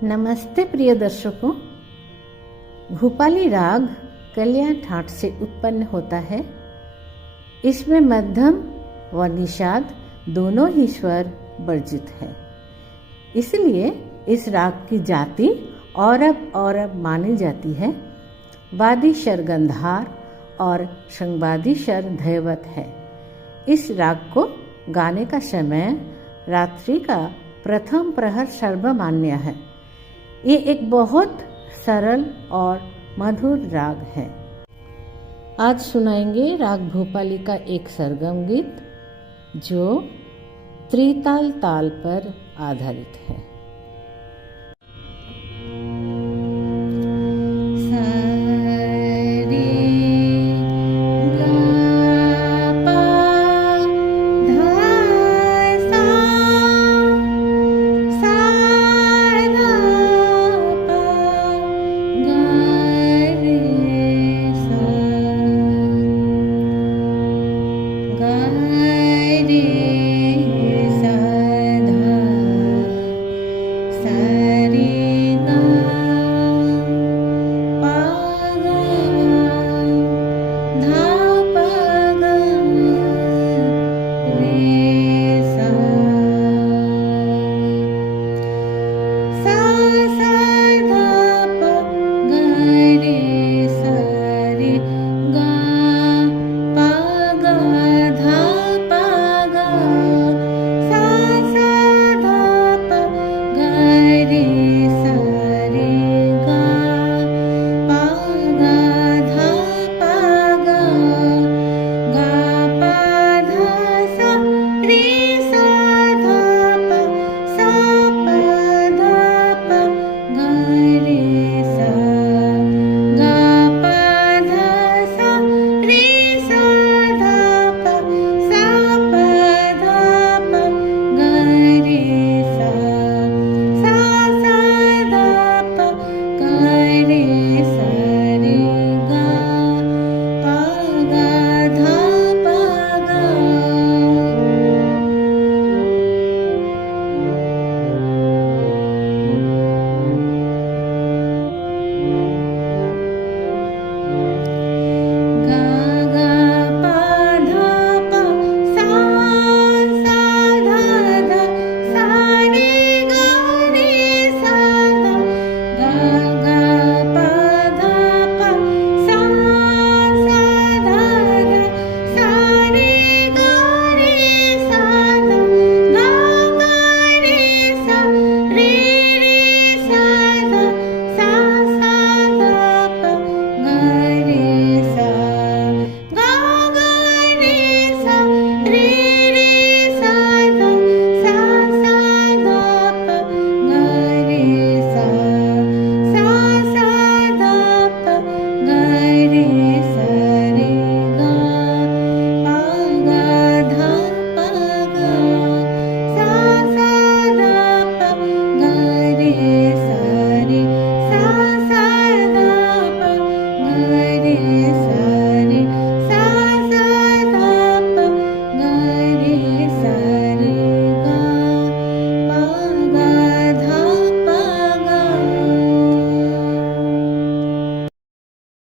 नमस्ते प्रिय दर्शकों। भूपाली राग कलियां ठाट से उत्पन्न होता है। इसमें मध्यम व निषाद दोनों ही स्वर वर्जित है, इसलिए इस राग की जाति औरब मानी जाती है। वादी शर गंधार और संवादी शर धैवत है। इस राग को गाने का समय रात्रि का प्रथम प्रहर सर्वमान्य है। ये एक बहुत सरल और मधुर राग है। आज सुनाएंगे राग भूपाली का एक सरगम गीत जो त्रिताल ताल पर आधारित है। सा